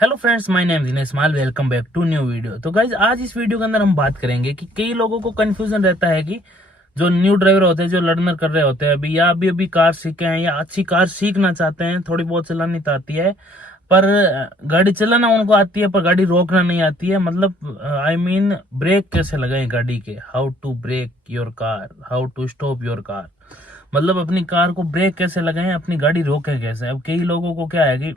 Hello friends, my name is Ismail. Welcome back to new video. तो guys, आज इस video के अंदर हम बात करेंगे कि कई लोगों को कंफ्यूजन रहता है कि जो न्यू ड्राइवर होते हैं, जो लर्नर कर रहे होते हैं अभी, या अभी कार सीखे हैं या अच्छी कार सीखना चाहते हैं, थोड़ी बहुत चलानी तो आती है पर गाड़ी चलाना उनको आती है पर गाड़ी रोकना नहीं आती है। मतलब आई मीन ब्रेक कैसे लगाएं गाड़ी के, how to brake your car, how to stop your car. मतलब अपनी कार को ब्रेक कैसे लगाएं, अपनी गाड़ी रोकें कैसे। अब कई लोगों को क्या है कि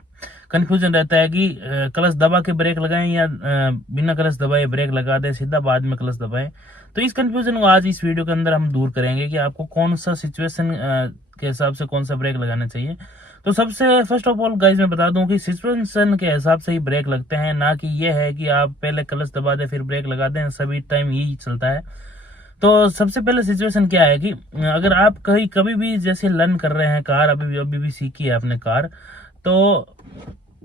कंफ्यूजन रहता है कि क्लच दबा के ब्रेक लगाएं या बिना क्लच दबाए ब्रेक लगा दें, सीधा बाद में क्लच दबाएं। तो इस कंफ्यूजन को आज इस वीडियो के अंदर हम दूर करेंगे कि आपको कौन सा सिचुएशन के हिसाब से कौन सा ब्रेक लगाना चाहिए। तो सबसे फर्स्ट ऑफ ऑल गाइज मैं बता दूं कि सिचुएशन के हिसाब से ही ब्रेक लगते हैं, ना कि ये है कि आप पहले क्लच दबा दें फिर ब्रेक लगा दें। सभी टाइम यही चलता है। तो सबसे पहले सिचुएशन क्या है कि अगर आप कहीं कभी भी जैसे लर्न कर रहे हैं कार, अभी भी सीखी है आपने कार, तो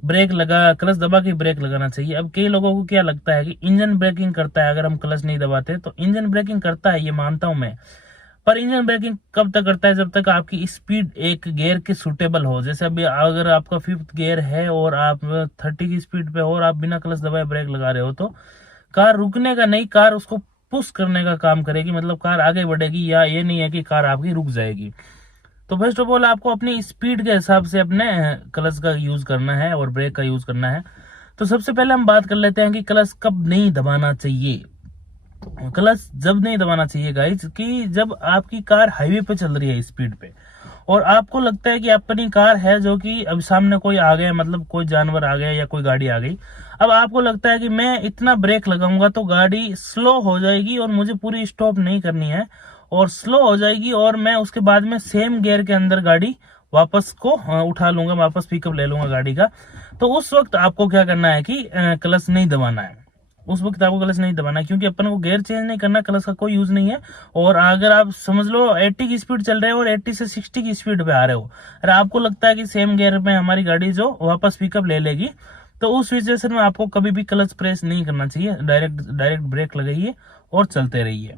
ब्रेक लगा, क्लच दबा के ब्रेक लगाना चाहिए। अब कई लोगों को क्या लगता है कि इंजन ब्रेकिंग करता है अगर हम क्लच नहीं दबाते। तो इंजन ब्रेकिंग करता है, ये मानता हूं मैं, पर इंजन ब्रेकिंग कब तक करता है? जब तक आपकी स्पीड एक गियर के सुटेबल हो। जैसे अभी अगर आपका फिफ्थ गियर है और आप 30 की स्पीड पे हो और आप बिना क्लच दबाए ब्रेक लगा रहे हो, तो कार रुकने का नहीं, कार उसको पुश करने का काम करेगी। मतलब कार आगे बढ़ेगी, या ये नहीं है कि कार आपकी रुक जाएगी। तो फर्स्ट ऑफ ऑल आपको अपनी स्पीड के हिसाब से अपने क्लच का यूज करना है और ब्रेक का यूज करना है। तो सबसे पहले हम बात कर लेते हैं कि क्लच कब नहीं दबाना चाहिए। क्लच जब नहीं दबाना चाहिए गाइज कि जब आपकी कार हाईवे पे चल रही है स्पीड पे, और आपको लगता है कि अपनी कार है जो कि अब सामने कोई आ गया, मतलब कोई जानवर आ गया या कोई गाड़ी आ गई। अब आपको लगता है कि मैं इतना ब्रेक लगाऊंगा तो गाड़ी स्लो हो जाएगी और मुझे पूरी स्टॉप नहीं करनी है, और स्लो हो जाएगी और मैं उसके बाद में सेम गियर के अंदर गाड़ी वापस को उठा लूंगा, वापस पिकअप ले लूंगा गाड़ी का। तो उस वक्त आपको क्या करना है कि क्लच नहीं दबाना है। उस वक्त आपको क्लच नहीं दबाना है, क्योंकि अपन को गियर चेंज नहीं करना, क्लच का कोई यूज नहीं है। और अगर आप समझ लो 80 की स्पीड चल रहे हो और 80 से 60 की स्पीड पे आ रहे हो, और आपको लगता है कि सेम गियर में हमारी गाड़ी जो वापस पिकअप ले लेगी, तो उस सिचुएशन में आपको कभी भी क्लच प्रेस नहीं करना चाहिए। डायरेक्ट ब्रेक लगाइए और चलते रहिए।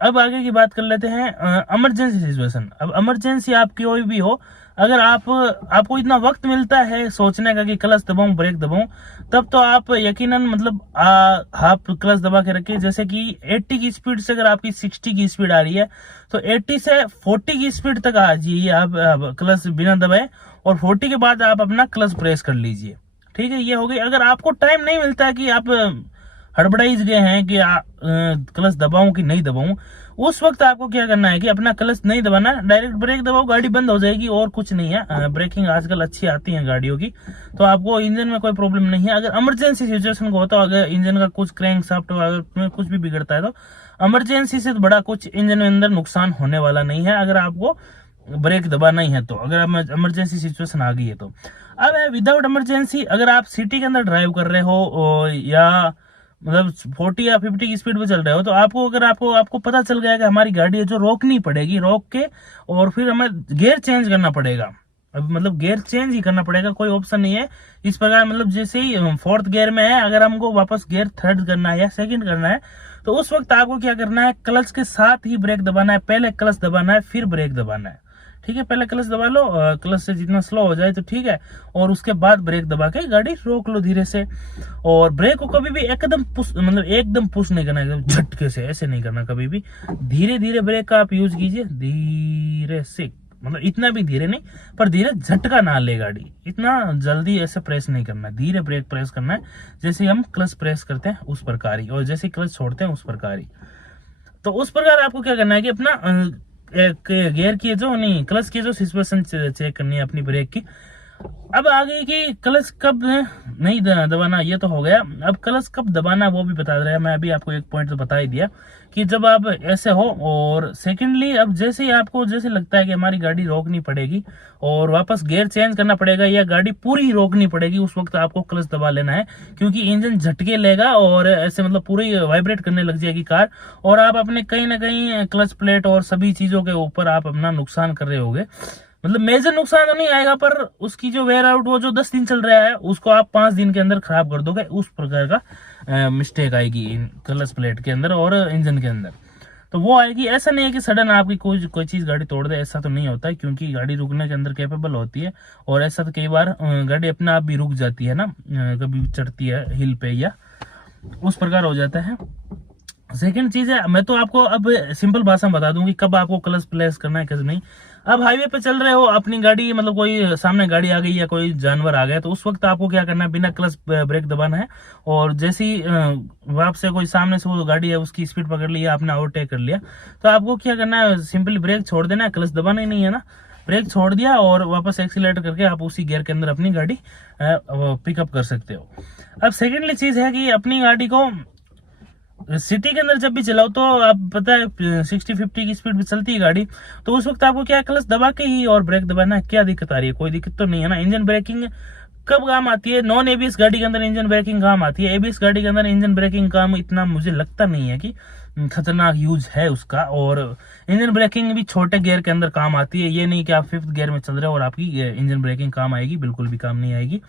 अब आगे की बात कर लेते हैं इमरजेंसी सिचुएशन। अब इमरजेंसी आपकी कोई भी हो, अगर आपको इतना वक्त मिलता है सोचने का कि क्लच दबाऊं ब्रेक दबाऊं, तब तो आप यकीनन मतलब आप क्लच दबा के रखिए। जैसे कि 80 की स्पीड से अगर आपकी 60 की स्पीड आ रही है, तो 80 से 40 की स्पीड तक आ जाइए आप क्लच बिना दबाए, और 40 के बाद आप अपना क्लच प्रेस कर लीजिए। ठीक है, ये हो गई। अगर आपको टाइम नहीं मिलता है कि आप हड़बड़ाइज गए हैं कि क्लच दबाऊं कि नहीं दबाऊं, उस वक्त आपको क्या करना है कि अपना क्लच नहीं दबाना, डायरेक्ट ब्रेक दबाओ, गाड़ी बंद हो जाएगी और कुछ नहीं है। ब्रेकिंग आजकल अच्छी आती है गाड़ियों की, तो आपको इंजन में कोई प्रॉब्लम नहीं है। अगर इमरजेंसी सिचुएशन को हो, तो अगर इंजन का कुछ क्रैंक शाफ्ट में कुछ भी बिगड़ता है, तो इमरजेंसी से बड़ा कुछ इंजन में अंदर नुकसान होने वाला नहीं है अगर आपको ब्रेक दबाना ही है तो। अगर इमरजेंसी सिचुएशन आ गई है तो। अब है विदाउट इमरजेंसी, अगर आप सिटी के अंदर ड्राइव कर रहे हो या मतलब 40 या 50 की स्पीड पे चल रहे हो, तो आपको अगर आपको पता चल गया कि हमारी गाड़ी है जो रोकनी पड़ेगी, रोक के और फिर हमें गियर चेंज करना पड़ेगा। अब मतलब गियर चेंज ही करना पड़ेगा, कोई ऑप्शन नहीं है इस प्रकार। मतलब जैसे ही फोर्थ गियर में है, अगर हमको वापस गियर थर्ड करना है या सेकंड करना है, तो उस वक्त आपको क्या करना है, क्लच के साथ ही ब्रेक दबाना है। पहले क्लच दबाना है फिर ब्रेक दबाना है। ठीक है, पहले क्लच दबा लो, क्लच से जितना स्लो हो जाए तो ठीक है, और उसके बाद ब्रेक दबा के गाड़ी रोक लो धीरे से। और ब्रेक को कभी भी एकदम पुश, मतलब एकदम पुश नहीं करना, एकदम झटके से ऐसे नहीं करना कभी भी। धीरे धीरे ब्रेक का आप यूज कीजिए, धीरे से, मतलब इतना भी धीरे नहीं, पर धीरे झटका ना ले गाड़ी, इतना जल्दी ऐसे प्रेस नहीं करना, धीरे ब्रेक प्रेस करना है, जैसे हम क्लच प्रेस करते हैं उस प्रकार ही, और जैसे क्लच छोड़ते हैं उस प्रकार ही। तो उस प्रकार आपको क्या करना है कि अपना गियर की जो नहीं, क्लच की जो सिचुएशन चेक करनी है अपनी ब्रेक की। अब आगे कि क्लच कब नहीं दबाना, ये तो हो गया। अब क्लच कब दबाना वो भी बता रहा है। मैं अभी आपको एक पॉइंट तो बता ही दिया कि जब आप ऐसे हो, और सेकंडली अब जैसे ही आपको जैसे लगता है कि हमारी गाड़ी रोकनी पड़ेगी और वापस गियर चेंज करना पड़ेगा या गाड़ी पूरी रोकनी पड़ेगी, उस वक्त आपको क्लच दबा लेना है, क्योंकि इंजन झटके लेगा और ऐसे मतलब पूरी वाइब्रेट करने लग जाएगी कार, और आप अपने कहीं ना कहीं क्लच प्लेट और सभी चीजों के ऊपर आप अपना नुकसान कर रहे होगे। मतलब मेजर नुकसान तो नहीं आएगा, पर उसकी जो वेयर आउट वो जो 10 दिन चल रहा है उसको आप 5 दिन के अंदर खराब कर दोगे। उस प्रकार का मिस्टेक आएगी इन क्लच प्लेट के अंदर और इंजन के अंदर। तो वो आएगी। ऐसा नहीं है कि सडन आपकी कोई चीज गाड़ी तोड़ दे, ऐसा तो नहीं होता है, क्योंकि गाड़ी रुकने के अंदर कैपेबल होती है। और ऐसा तो कई बार गाड़ी अपने आप भी रुक जाती है ना, कभी चढ़ती है हिल पे या उस प्रकार हो जाता है। सेकंड चीज है, मैं तो आपको अब सिंपल भाषा में बता दूंगी कब आपको क्लच प्लेस करना है कब नहीं। अब हाईवे पे चल रहे हो, अपनी गाड़ी मतलब कोई सामने गाड़ी आ गई या कोई जानवर आ गया, तो उस वक्त आपको क्या करना है, बिना क्लच ब्रेक दबाना है। और जैसे ही आपसे कोई सामने से वो गाड़ी है उसकी स्पीड पकड़ ली, आपने ओवरटेक कर लिया, तो आपको क्या करना है, सिंपली ब्रेक छोड़ देना है, क्लच दबाना ही नहीं है ना। ब्रेक छोड़ दिया और वापस एक्सीलरेटर करके आप उसी गियर के अंदर अपनी गाड़ी पिकअप कर सकते हो। अब सेकेंडली चीज है कि अपनी गाड़ी को सिटी के अंदर जब भी चलाओ तो आप पता है 60-50 की स्पीड पे चलती है गाड़ी, तो उस वक्त आपको क्या क्लच दबा के ही और ब्रेक दबाना है। क्या दिक्कत आ रही है? कोई दिक्कत तो नहीं है ना। इंजन ब्रेकिंग कब काम आती है? नॉन एबीएस गाड़ी के अंदर इंजन ब्रेकिंग काम आती है। एबीएस गाड़ी के अंदर इंजन ब्रेकिंग काम इतना मुझे लगता नहीं है कि खतरनाक यूज है उसका। और इंजन ब्रेकिंग भी छोटे गियर के अंदर काम आती है, ये नहीं कि आप 5th गियर में चल रहे हो और आपकी इंजन ब्रेकिंग काम आएगी, बिल्कुल भी काम नहीं आएगी।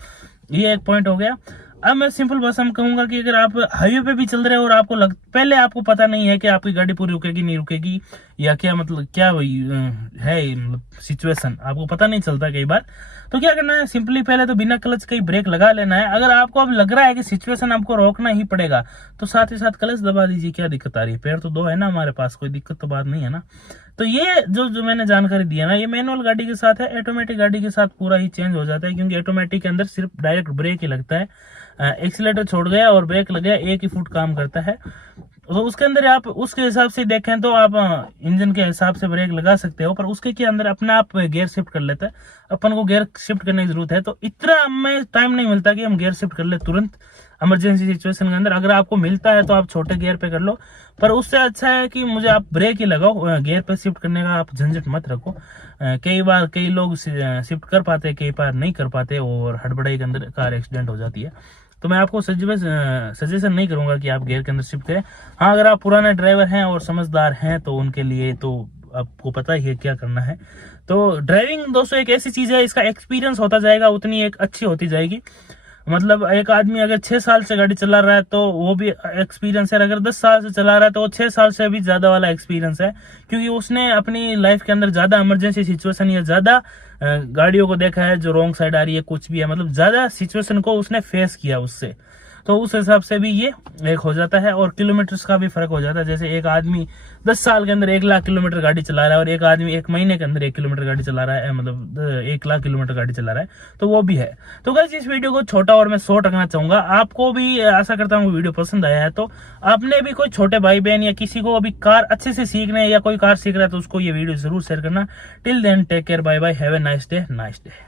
ये एक पॉइंट हो गया। अब मैं सिंपल भाषा में कहूंगा कि अगर आप हाईवे पे भी चल रहे हो और आपको पहले आपको पता नहीं है कि आपकी गाड़ी पूरी रुकेगी नहीं रुकेगी या क्या मतलब क्या है मतलब सिचुएशन आपको पता नहीं चलता कई बार, तो क्या करना है, सिंपली पहले तो बिना क्लच के ब्रेक लगा लेना है। अगर आपको अब लग रहा है कि सिचुएशन आपको रोकना ही पड़ेगा तो साथ ही साथ क्लच दबा दीजिए, क्या दिक्कत आ रही है? पैर तो दो है ना हमारे पास, कोई दिक्कत तो बात नहीं है ना। तो ये जो मैंने जानकारी दी है ना, ये मैनुअल गाड़ी के साथ है, ऑटोमेटिक गाड़ी के साथ पूरा ही चेंज हो जाता है, क्योंकि ऑटोमेटिक के अंदर सिर्फ डायरेक्ट ब्रेक ही लगता है। एक्सीलेटर छोड़ गया और ब्रेक लग गया, एक ही फुट काम करता है। तो उसके अंदर आप उसके हिसाब से देखें तो आप इंजन के हिसाब से ब्रेक लगा सकते हो, पर उसके के अंदर अपने आप गियर शिफ्ट कर लेता है। अपन को गियर शिफ्ट करने की जरूरत है, तो इतना हमें टाइम नहीं मिलता कि हम गियर शिफ्ट कर ले तुरंत इमरजेंसी सिचुएशन के अंदर। अगर आपको मिलता है तो आप छोटे गियर पे कर लो, पर उससे अच्छा है कि मुझे आप ब्रेक ही लगाओ, गियर पे शिफ्ट करने का आप झंझट मत रखो। कई बार कई लोग शिफ्ट कर पाते, कई बार नहीं कर पाते और हड़बड़ाई के अंदर कार एक्सीडेंट हो जाती है। तो मैं आपको सजेशन नहीं करूंगा कि आप गियर के अंदर शिफ्ट करें। हाँ, अगर आप पुराने ड्राइवर हैं और समझदार हैं तो उनके लिए तो आपको पता ही है क्या करना है। तो ड्राइविंग दोस्तों एक ऐसी चीज है, इसका एक्सपीरियंस होता जाएगा उतनी एक अच्छी होती जाएगी। मतलब एक आदमी अगर 6 साल से गाड़ी चला रहा है तो वो भी एक्सपीरियंस है, अगर 10 साल से चला रहा है तो वो 6 साल से भी ज्यादा वाला एक्सपीरियंस है, क्योंकि उसने अपनी लाइफ के अंदर ज्यादा इमरजेंसी सिचुएशन या ज्यादा गाड़ियों को देखा है जो रॉन्ग साइड आ रही है, कुछ भी है, मतलब ज्यादा सिचुएशन को उसने फेस किया उससे। तो उस हिसाब से भी ये एक हो जाता है और किलोमीटर्स का भी फर्क हो जाता है। जैसे एक आदमी 10 साल के अंदर 1 लाख किलोमीटर गाड़ी चला रहा है और एक आदमी 1 महीने के अंदर 1 किलोमीटर गाड़ी चला रहा है, मतलब 1 लाख किलोमीटर गाड़ी चला रहा है, तो वो भी है। तो गाइस इस वीडियो को छोटा और मैं शॉर्ट रखना चाहूंगा। आपको भी आशा करता हूँ वीडियो पसंद आया है, तो आपने भी कोई छोटे भाई बहन या किसी को अभी कार अच्छे से सीखना है या कोई कार सीख रहा है तो उसको ये वीडियो जरूर शेयर करना। Till then take care, bye bye, have a nice day.